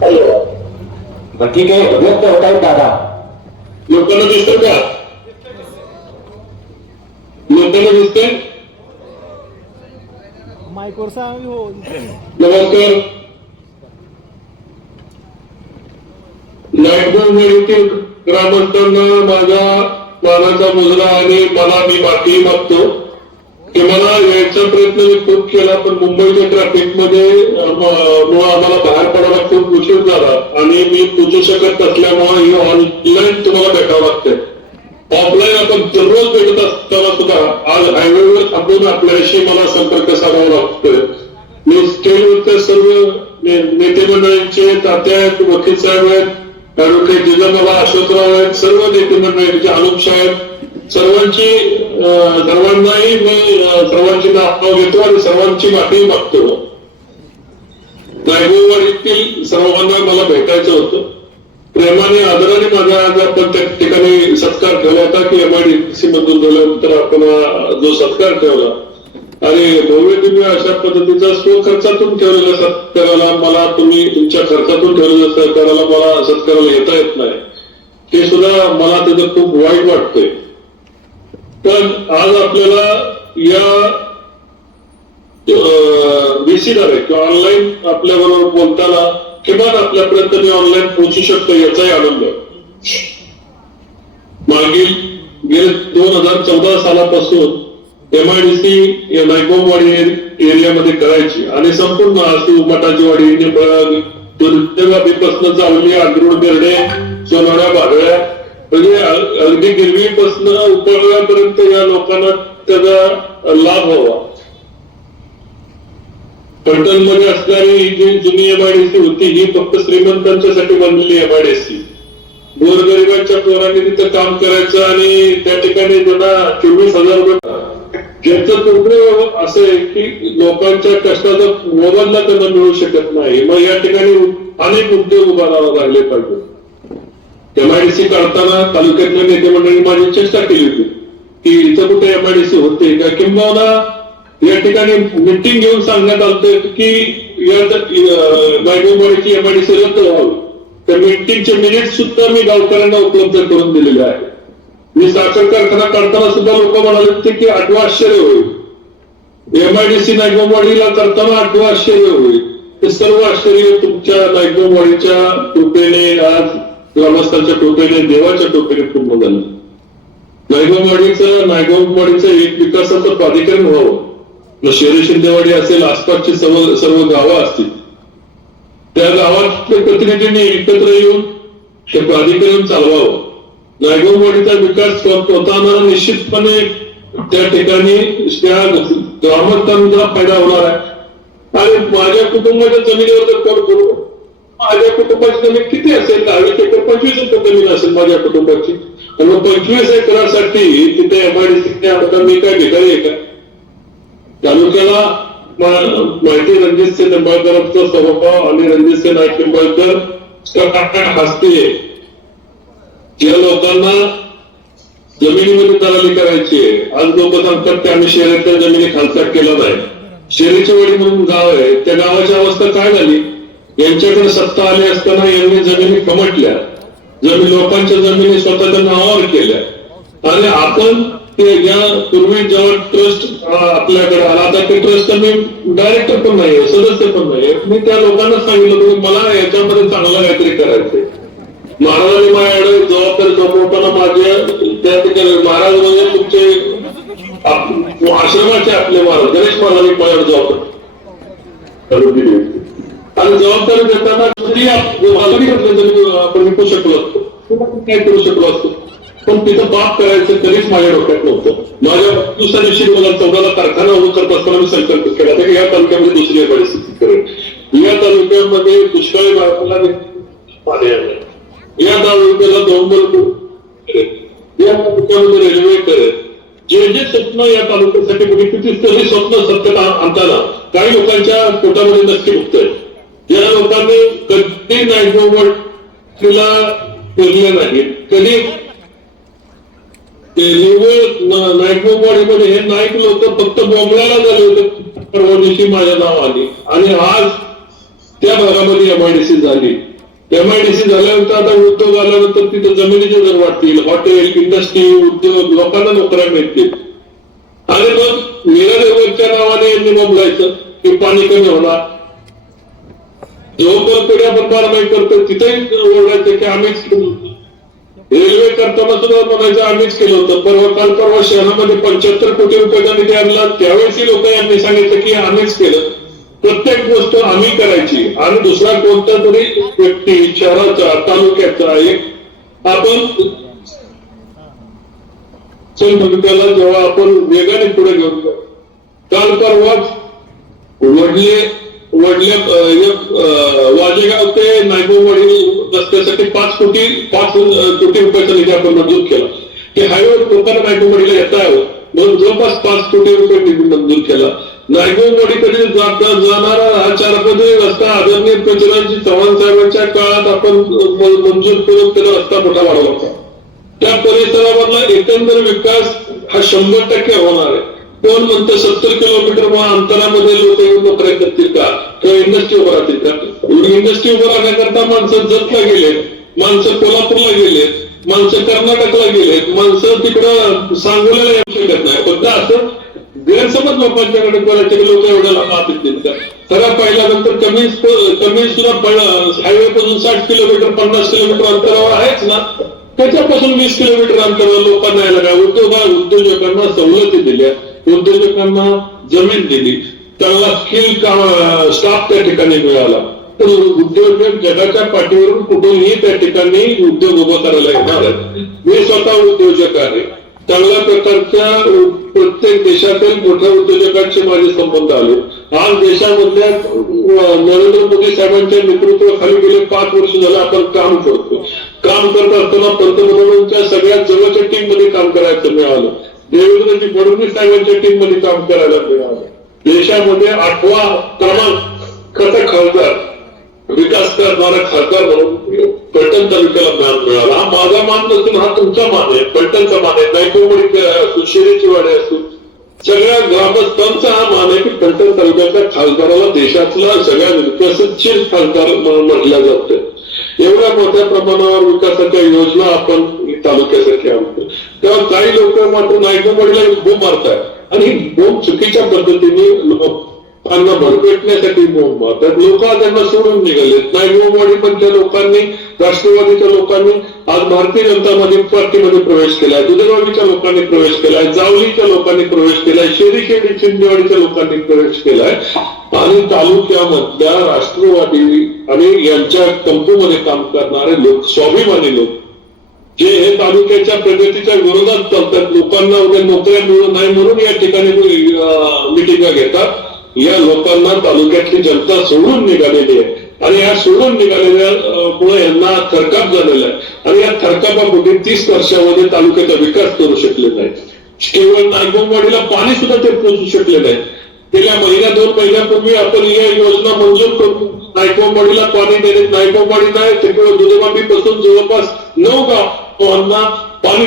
ठीक आहे व्यक्त होत आहेत दादा. लोकांना दिसतं का? लोकांना दिसतंय? माईकवर सांग हो. नमस्कार. लाईटबोर्ड येथील ग्रामस्थांना माझा मानाचा मुजरा आणि मला मी माफी मागतो की मला यायचा प्रयत्न मी खूप केला पण मुंबईच्या ट्रॅफिकमध्ये झाला आणि मी पोचू शकत नसल्यामुळे ही ऑनलाईन तुम्हाला भेटावं लागतंय. ऑफलाईन आपण दररोज भेटत असताना सुद्धा आज हायवेवर थांबून आपल्याशी मला संपर्क साधावा लागतोय. मी स्टेजवरच्या सर्व नेते मंडळींचे तात्या आहेत वकील साहेब आहेत ऍडव्होकेट जिजाबाबा अशोकराव आहेत सर्व नेते मंडळींचे म्हणजे आलोक साहेब सर्वांची सर्वांनाही मी सर्वांची नाव घेतो आणि सर्वांची माफी मागतो. हो. नायगोवाडीतील सर्वांना मला भेटायचं होतं. प्रेमाने आदराने माझा आज आपण त्या ठिकाणी सत्कार ठेवला होता की एमआयडीसी मधून गेल्यानंतर आपण जो सत्कार ठेवला. आणि भव्य तुम्ही अशा पद्धतीचा स्वखर्चातून ठेवलेला सत्काराला मला तुम्ही तुमच्या खर्चातून ठेवलेल्या सत्काराला मला सत्काराला येता येत नाही. ते सुद्धा मला त्याचं खूप वाईट वाटतंय. पण आज आपल्याला या व्हीसीदार आहे. किंवा ऑनलाईन आपल्या बरोबर बोलताना किमान आपल्यापर्यंत मी ऑनलाईन पोहोचू शकतो याचाही आनंद मागील गेले दोन हजार चौदा सालापासून एमआयडीसी या एरियामध्ये करायची आणि संपूर्ण आसू मठाची वाडी दुर्दैवापासून चावली आगरूड बेर्डे सोनवड्या भाडळ्या म्हणजे अगदी गिरवीपासून उपळव्यापर्यंत या लोकांना त्याचा लाभ व्हावा. पलटणमध्ये असणारी ही जी जुनी एमआयडीसी होती ही फक्त श्रीमंतांच्यासाठी बनलेली एमआयडीसी गोरगरिबांच्या पोरांनी तिथं काम करायचं आणि त्या ठिकाणी त्यांना चोवीस हजार रुपये ज्याचं दुर्दैव असं आहे की लोकांच्या कष्टाचा मोबदला त्यांना मिळू शकत नाही. मग या ठिकाणी अनेक उद्योग उभा लागले पाहिजे. एमआयडीसी काढताना तालुक्यातल्या नेते मंडळी माझी चेष्टा केली होती की इथं कुठे एमआयडीसी होते का? किंबहुना या ठिकाणी मिटिंग घेऊन सांगण्यात आलं की या एमआयडीसी रद्द व्हावी. त्या मिटिंगचे मिनिट सुद्धा मी गावकऱ्यांना उपलब्ध करून दिलेले आहे मी साखर कारखाना करताना सुद्धा लोक म्हणाले होते की आठवा आश्चर्य होईल. एमआयडीसी नायगोवाडीला करताना आठवं आश्चर्य होईल. ते सर्व आश्चर्य तुमच्या नायगोवाडीच्या कृपेने आज ग्रामस्थांच्या टोपेने देवाच्या टोपेने पूर्ण झालं. नायगोवाडीचं नायगोवाडीचं एक विकासाचं प्राधिकरण व्हावं. मग शेरी शिंदेवाडी असेल आसपासची सर्व सर्व गावं असतील. त्या गावातल्या प्रतिनिधींनी एकत्र येऊन हे प्राधिकरण चालवावं. नायगोमवाडीचा विकास होताना निश्चितपणे त्या ठिकाणी त्या ग्रामस्थांचा फायदा होणार आहे. आणि माझ्या कुटुंबाच्या जमिनीवर जर कोण करू माझ्या कुटुंबाची जमीन किती असेल? दहावीस एकर पंचवीस एकर जमीन असेल माझ्या कुटुंबाची. आणि मग पंचवीस एकरासाठी तिथे एमआयडीसी मी काय भिकारी आहे का? तालुक्याला माहिती रणजित सिंह निंबाळकरांचा स्वभाव आणि रणजित नाईक निंबाळकर हस्ते. ज्या लोकांना जमिनीमध्ये दलाली करायची आहे. आज लोक सांगतात की आम्ही शहरातल्या जमिनी खालसाट केला नाही. शेरीचे वाडी म्हणून गाव आहे. त्या गावाची अवस्था काय झाली? यांच्याकडे सत्ता आली असताना यांनी जमिनी कमटल्या जमीन लोकांच्या जमिनी स्वतःच्या नावावर केल्या. आणि आपण ते या पूर्वी जेव्हा ट्रस्ट आपल्याकडे आला आता ते ट्रस्ट मी डायरेक्टर पण नाहीये सदस्य पण नाहीये. मी त्या लोकांना सांगितलं की मला याच्यामध्ये चांगलं काहीतरी करायचंय. महाराजांनी माझ्याकडे जबाबदारी सोपवताना माझ्या त्या ठिकाणी महाराज म्हणजे तुमचे आश्रमाचे आपले महाराज गणेश महाराजांनी माझ्याकडे जबाबदारी. दिली. आणि जबाबदारी देताना कधी आपण विकू शकलो असतो. काय करू शकलो असतो. पण तिथं बाप करायचं तरीच माझ्या डोक्यात नव्हतं. माझ्या दुसऱ्या दिवशी मला चौदाला कारखाना उभं करत असताना मी संकल्प केला की या तालुक्यामध्ये दुसरी परिस्थिती करेल या तालुक्यामध्ये दुष्काळी बाळाला पाणी आणलं. या तालुक्याला दोन या तालुक्यामध्ये रेल्वे करेल जे जे स्वप्न या तालुक्यासाठी कोणी किती तरी स्वप्न सत्यता आणताना काही लोकांच्या पोटामध्ये नक्की दुखतंय. या लोकांनी कधी नाही तिला पेरले नाही कधी ते निव्वळ नाईकबॉडीमध्ये हे नाईक लोक फक्त बोंबलाला झाले होते. परवा दिवशी माझ्या नाव आली. आणि आज त्या भागामध्ये एमआयडीसी झाली. एमआयडीसी झाल्यानंतर आता उद्योग आल्यानंतर तिथे जमिनीचे दर वाढतील हॉटेल इंडस्ट्री उद्योग लोकांना नोकऱ्या मिळतील आणि मग वीरादेवच्या नावाने यांनी बोंबलायचं की पाणी कमी होणार. जवळपास पिढी आपण बारमाही करतो तिथेही ओरडायचं की आम्हीच रेल्वे करताना सुद्धा म्हणायचं आम्हीच केलं होतं. परवा काल परवा शहरामध्ये पंच्याहत्तर कोटी रुपयाचा निधी आणला. त्यावेळेसही लोक यांनी सांगितलं की आम्हीच केलं. प्रत्येक गोष्ट आम्ही करायची. आणि दुसरा कोणता तरी व्यक्ती शहराचा तालुक्याचा एक आपण चल जेव्हा आपण वेगाने पुढे घेऊन काल परवाच वडले वडले वाजेगाव ते नायगोवाडी रस्त्यासाठी पाच कोटी पाच कोटी रुपयाचा निधी आपण मंजूर केला. की हायवे लोकांना नायगोवाडीला येता यावं. म्हणून जवळपास पाच कोटी रुपये निधी मंजूर केला. नायगोवाडीकडे वडीकडे जाणारा हा चारपदरी रस्ता आदरणीय पृथ्वीराज चव्हाण साहेबांच्या काळात आपण मंजूर करून त्याचा रस्ता मोठा वाढवला होता. त्या परिसरामधला एकंदर विकास हा शंभर टक्के होणार आहे. कोण म्हणतं सत्तर किलोमीटर अंतरामध्ये लोक येऊन नोकऱ्या करतील का? किंवा इंडस्ट्री उभं राहतील का? इंडस्ट्री उभं राहण्याकरता माणसं जतला गेले माणसं कोल्हापूरला गेले माणसं कर्नाटकला गेलेत माणसं तिकडं सांगोल्याला येऊ शकत नाही. फक्त असं गैरसमज लोकांच्याकडे करायचे लोक एवढ्या लांब आत येतील का? खरा पाहिल्यानंतर कमी कमी सुद्धा हायवे पासून साठ किलोमीटर पन्नास किलोमीटर अंतरावर आहेच ना? त्याच्यापासून वीस किलोमीटर अंतरावर लोकांना यायला काय उद्योग उद्योजकांना सवलती दिल्या. उद्योजकांना जमीन दिली. त्यांना स्किल स्टाफ त्या ठिकाणी मिळाला. तर उद्योजक जगाच्या पाठीवरून कुठूनही त्या ठिकाणी उद्योग उभा करायला येणार आहेत. मी स्वतः उद्योजक आहे. चांगल्या प्रकारच्या प्रत्येक देशातील मोठ्या उद्योजकांचे माझे संबंध आले. आज देशामधल्या नरेंद्र मोदी साहेबांच्या नेतृत्वाखाली गेले पाच वर्ष झालं आपण काम करतो. काम करत असताना पंतप्रधानांच्या सगळ्यात जवळच्या टीममध्ये काम करायचं मिळालं. देवेंद्रजी फडणवीस साहेबांच्या टीममध्ये काम करायला मिळालं देशामध्ये आठवा क्रमांक कसा खासदार विकास करणारा खासदार म्हणून पलटण तालुक्याला मान मिळाला. हा माझा मान नसून हा तुमचा मान आहे. पलटणचा मान आहे. नायकोबडी म्हणजे, असो शिरेची वाडे असो सगळ्या ग्रामस्थांचा हा मान आहे की पलटण तालुक्याच्या खासदाराला देशातला सगळ्या विकसनशील खासदार म्हणून म्हटलं जातं. एवढ्या मोठ्या प्रमाणावर विकासाच्या योजना आपण तालुक्यासाठी आणतो तेव्हा काही लोक मात्र नायकोमडीला बोंब मारतात आणि बोंब चुकीच्या पद्धतीने त्यांना भरपेटण्यासाठी बोंब मारतात. लोक त्यांना सोडून निघालेत. नायगोवाडी पण त्या लोकांनी राष्ट्रवादीच्या लोकांनी आज भारतीय जनता पार्टीमध्ये प्रवेश केलाय. दुधेवाडीच्या लोकांनी प्रवेश केलाय. जावलीच्या लोकांनी प्रवेश केलाय. शेरीखेडी चिंदेवाडीच्या लोकांनी प्रवेश केलाय. आणि तालुक्यामधल्या राष्ट्रवादी आणि यांच्या कंपूमध्ये काम करणारे लोक स्वाभिमानी लोक जे हे तालुक्याच्या प्रगतीच्या विरोधात चालतात लोकांना उद्या नोकऱ्या मिळून नाही म्हणून या ठिकाणी मिटिंगा घेतात. या लोकांना तालुक्यातली जनता सोडून निघालेली आहे. आणि या सोडून निघालेल्या मुळे यांना थरकाप झालेला आहे. आणि या थरकापापोटी तीस वर्षामध्ये तालुक्याचा विकास करू शकले नाही. केवळ नायगोंवाडीला पाणी सुद्धा ते पोहोचू शकले नाही. गेल्या महिन्या दोन महिन्यापूर्वी आपण या योजना मंजूर करून नायकोंबाडीला पाणी देणे नायकोंबाडी नाही ते केवळ दुधमापी पासून जवळपास नऊ गावांना पाणी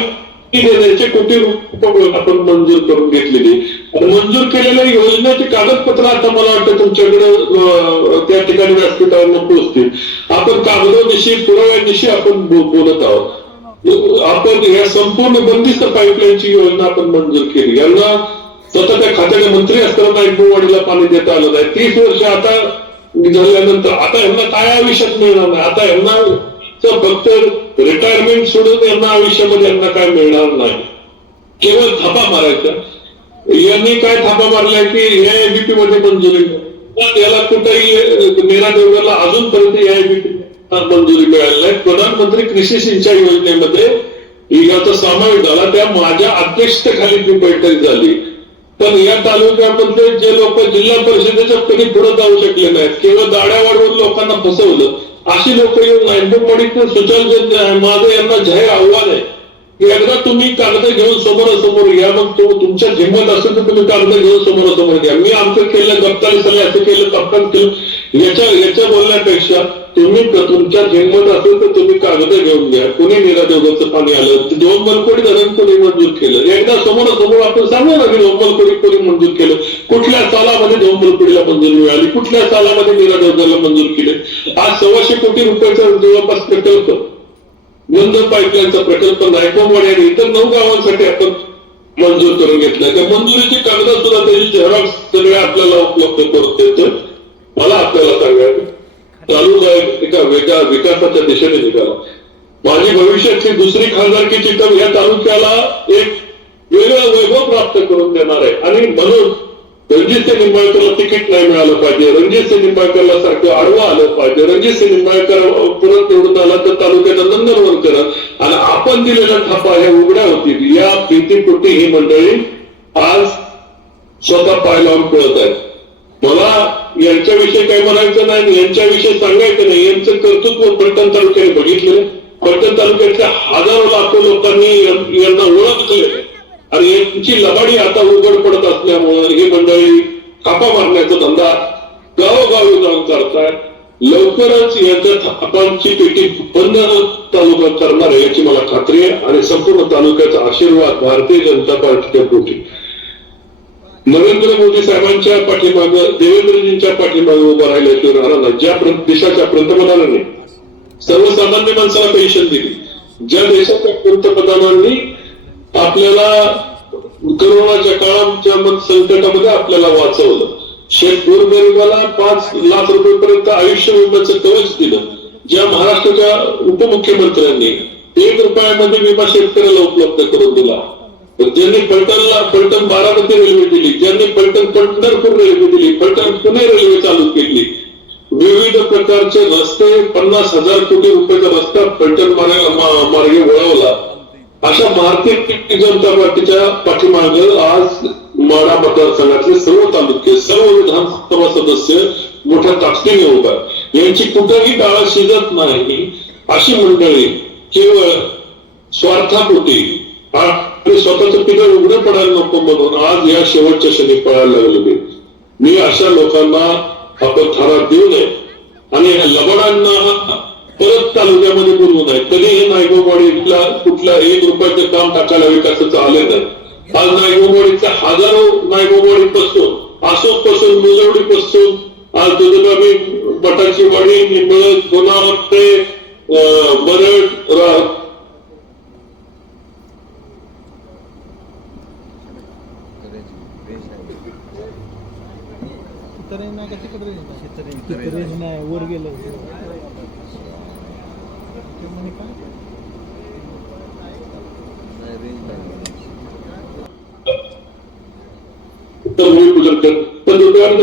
देण्याचे कोटी रुपये आपण मंजूर करून घेतलेली. मंजूर केलेल्या योजनेचे कागदपत्र आता मला वाटतं तुमच्याकडे त्या ठिकाणी व्यासपीठावर पोहोचतील. आपण कागदाविषयी पुराव्याविषयी आपण बोलत आहोत. आपण या संपूर्ण बंदिस्त पाईपलाईनची योजना आपण मंजूर केली. यांना स्वतः त्या खात्याचे मंत्री असताना नाईकवाडीला पाणी देता आलं नाही. तीस वर्ष आता झाल्यानंतर आता यांना काय आयुष्यात मिळणार नाही? आता यांना फक्त रिटायरमेंट सोडून यांना आयुष्यामध्ये यांना काय मिळणार नाही. केवळ थापा मारायचा. यांनी काय थापा मारलाय की एआयबीपी मध्ये मंजुरी पण याला कुठेही मेरा देवगरला अजूनपर्यंत एआयबीपी मंजुरी मिळाली नाही. प्रधानमंत्री कृषी सिंचाई योजनेमध्ये याचा समावेश झाला. त्या माझ्या अध्यक्षतेखाली ती बैठक झाली पण या तालुक्यामध्ये जे लोक जिल्हा परिषदेच्या कधी पुढे जाऊ शकले नाहीत केवळ दाड्या वाढवून लोकांना फसवलं अशी लोक येऊन नाईन्टीन सुचल माझं यांना जाहीर आव्हान आहे की एकदा तुम्ही कागद घेऊन समोरासमोर या मग तो तुमच्या हिंमत असेल तर तुम्ही कागद घेऊन समोरासमोर घ्या. मी आमचं केलं गप्ताली सल्ले असं केलं कप्तान केलं. याच्या याच्या बोलण्यापेक्षा तुम्ही तुमच्या हिंमत असेल तर तुम्ही कागद घेऊन घ्या. कुणी नीरा दोघांचं पाणी आलं. ते दोन बलकोडी धरण कोणी मंजूर केलं? एकदा समोरासमोर आपण सांगू ना की दोन बलकोडी कोणी मंजूर केलं. कुठल्या सालामध्ये दोन बलकोडीला मंजूर मिळाली? कुठल्या सालामध्ये नीरा देवगडला मंजूर केले? आज सव्वाशे कोटी रुपयाचा जवळपास प्रकल्प. बंद पाईपलाईनचा प्रकल्प नायकोवाड आणि इतर नऊ गावांसाठी आपण मंजूर करून घेतलाय त्या मंजुरीची कागद सुद्धा त्याची झेरॉक्स सगळे आपल्याला उपलब्ध करून देतो मला आपल्याला सांगायला तालुका एका वेगळ्या विकासाच्या दिशेने निघाला. माझी भविष्याची दुसरी खासदारकीची तर या तालुक्याला एक वेगळा वैभव प्राप्त करून देणार आहे. आणि म्हणून रणजित सिंग निंबाळकरला तिकीट नाही मिळालं पाहिजे. रणजित सिंग निंबाळकरला सारखं आडवं आलं पाहिजे. रणजित सिंग निंबाळकर परत निवडून आला तर तालुक्याचं नंदनवन करत आणि आपण दिलेला थापा ह्या उघड्या होतील. या भीतीपोटी ही मंडळी आज स्वतः पाय लावून पळत आहेत. मला यांच्याविषयी काही म्हणायचं नाही यांच्याविषयी सांगायचं नाही. यांचं कर्तृत्व फलटण तालुक्याने बघितलेलं फलटण तालुक्यातल्या हजारो लाखो लोकांनी यांना ओळखले आणि यांची लबाडी आता उघड पडत असल्यामुळे ही मंडळी थापा मारण्याचा धंदा गावोगावी जाऊन करतायत. लवकरच यांच्या थापांची पेटी बंद तालुका करणार आहे याची मला खात्री आहे. आणि संपूर्ण तालुक्याचा आशीर्वाद भारतीय जनता पार्टीच्या पोटी. नरेंद्र मोदी साहेबांच्या पाठीमाग देवेंद्रजींच्या पाठीमागे उभं राहिल्याशिवाय राहणार ज्या देशाच्या पंतप्रधानांनी सर्वसामान्य माणसाला पेन्शन दिली. ज्या देशाच्या पंतप्रधानांनी आपल्याला करोनाच्या काळाच्या मग संकटामध्ये आपल्याला वाचवलं. शेख गोरगरिबाला पाच लाख रुपयेपर्यंत आयुष्य विम्याचं कवच दिलं. ज्या महाराष्ट्राच्या उपमुख्यमंत्र्यांनी एक रुपयामध्ये विमा शेतकऱ्याला उपलब्ध करून दिला. ज्यांनी फलटणला फलटण बारामती रेल्वे दिली ज्यांनी फलटण पंढरपूर रेल्वे दिली फलटण पुणे रेल्वे चालू केली विविध प्रकारचे रस्ते पन्नास हजार कोटी रुपयाचा रस्ता फलटण मार्गे मार्गे वळवला. अशा भारतीय जनता पार्टीच्या पाठीमाग आज माडा मतदारसंघातले सर्व तालुके सर्व विधानसभा सदस्य मोठ्या ताकदीने उभा यांची कुठेही डाळा शिजत नाही. अशी मंडळी केवळ स्वार्थापोटी आणि स्वतःच पिढं उघडं पडायला नको म्हणून आज या शेवटच्या क्षणी पळायला लागलेले मी. अशा लोकांना आपण थारा देऊ नये आणि या लबडांना परत तालुक्यामध्ये बोलवू नये. कधी हे नायगोवाडीला कुठला एक रुपयाचं काम टाकायला विकासाचं आले नाही. आज नायगोवाडीचा हजारो नायगोवाडी पसतो. आसोपपासून मुजवडी पासून आज दुधबाबी बटाची वाडी निंबळ गुणावत्ते ते अं, बरड रेंज नाही का तिकडे रेंज रेंज नाही वर गेलं.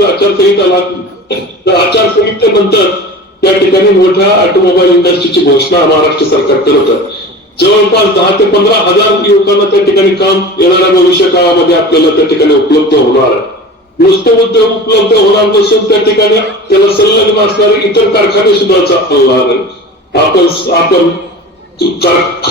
आचारसंहिता तर आचारसंहितेनंतर त्या ठिकाणी मोठ्या ऑटोमोबाईल इंडस्ट्रीची घोषणा महाराष्ट्र सरकार करत आहे जवळपास दहा ते पंधरा हजार युवकांना त्या ठिकाणी काम येणाऱ्या भविष्य काळामध्ये आपल्याला त्या ठिकाणी उपलब्ध होणार आहे. नुसते उद्योग उपलब्ध होणार नसून त्या ठिकाणी त्याला संलग्न असणारे इतर कारखाने सुद्धा चालणार आपण आपण कार-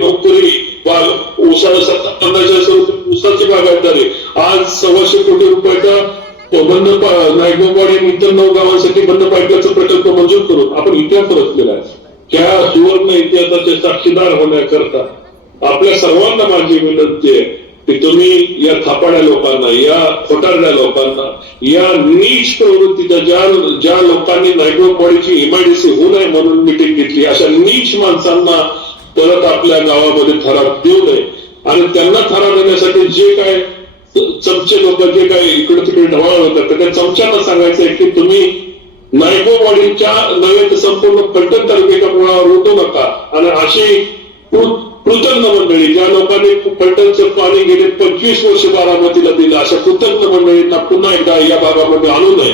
नोकरी बाग ऊसाची बागायतदारी. आज सव्वाशे कोटी रुपयाचा बंद नायगोवाडी आणि इतर नऊ गावांसाठी बंद पाडण्याचा प्रकल्प मंजूर करून आपण इतिहास परतलेला आहे. त्या सुवर्ण इतिहासाचे साक्षीदार होण्याकरता. आपल्या सर्वांना माझी विनंती आहे की तुम्ही या थापाड्या लोकांना या खोटारड्या लोकांना या नीच प्रवृत्तीच्या ज्या ज्या लोकांनी बॉडीची इमर्जन्सी होऊ नये म्हणून मिटिंग घेतली अशा नीच माणसांना परत आपल्या गावामध्ये ठराव देऊ नये. आणि त्यांना ठराव देण्यासाठी जे काय चमचे लोक जे काय इकडे तिकडे ढवाळ होतात तर त्या चमच्यांना सांगायचंय की तुम्ही नायगोवाडीच्या नव्हे तर संपूर्ण फलटण तालुक्याच्या मुळावर उठू नका. आणि अशी कृतज्ञ मंडळी ज्या लोकांनी फलटणचं पाणी गेले पंचवीस वर्ष बारामतीला दिलं अशा कृतज्ञ मंडळींना पुन्हा एकदा या भागामध्ये आणू नये.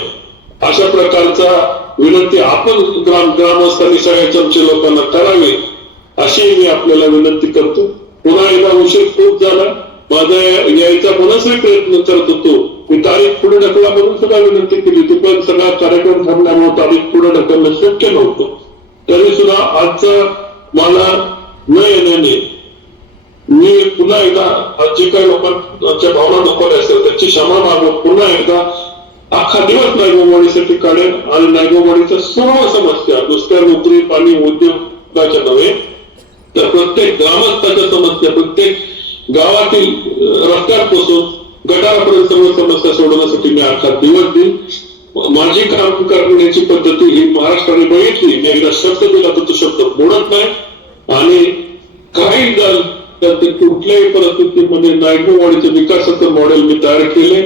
अशा प्रकारचा विनंती आपण ग्राम ग्रामस्थांनी सगळ्या चमचे लोकांना करावी अशी मी आपल्याला विनंती करतो. पुन्हा एकदा उशीर खूप झाला. माझा यायचा मनस्वी प्रयत्न करत होतो. मी तारीख पुढे ढकला म्हणून सुद्धा विनंती केली होती पण सगळा कार्यक्रम थांबल्यामुळे तारीख पुढे ढकलणं शक्य नव्हतं. तरी सुद्धा आजचा मला न येण्याने मी पुन्हा एकदा आज जे काही लोकांच्या भावना दुखवल्या असेल त्याची क्षमा मागून पुन्हा एकदा अख्खा दिवस नायगोवाडीसाठी काढेल आणि नायगोवाडीच्या सर्व समस्या नुसत्या नोकरी पाणी उद्योगाच्या नव्हे. तर प्रत्येक ग्रामस्थाच्या समस्या प्रत्येक गावातील अं, रस्त्यापासून गटारापर्यंत सर्व समस्या सोडवण्यासाठी मी अख्खा दिवस देईन. माझी काम करण्याची पद्धती ही महाराष्ट्राने बघितली. मी एकदा शब्द दिला तर तो शब्द मोडत नाही. आणि काही दल तर ते कुठल्याही परिस्थितीमध्ये नायगोवाडीचे विकासाचं मॉडेल मी तयार केले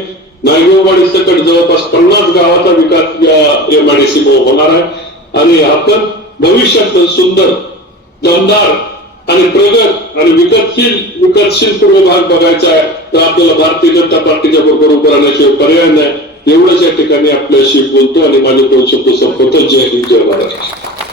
नायगोवाडी सकट जवळपास पन्नास गावाचा विकास या एमआयडीसी होणार आहे. आणि आपण भविष्यात सुंदर दमदार आणि प्रगत आणि विकतशील विकतशील पूर्व भाग बघायचा आहे तर आपल्याला भारतीय जनता पार्टीच्या बरोबर उभं राहण्याशिवाय पर्याय नाही. एवढंच या ठिकाणी आपल्याशी बोलतो आणि माझे दोन शब्द संपवतो. जय हिंद जय महाराष्ट्र.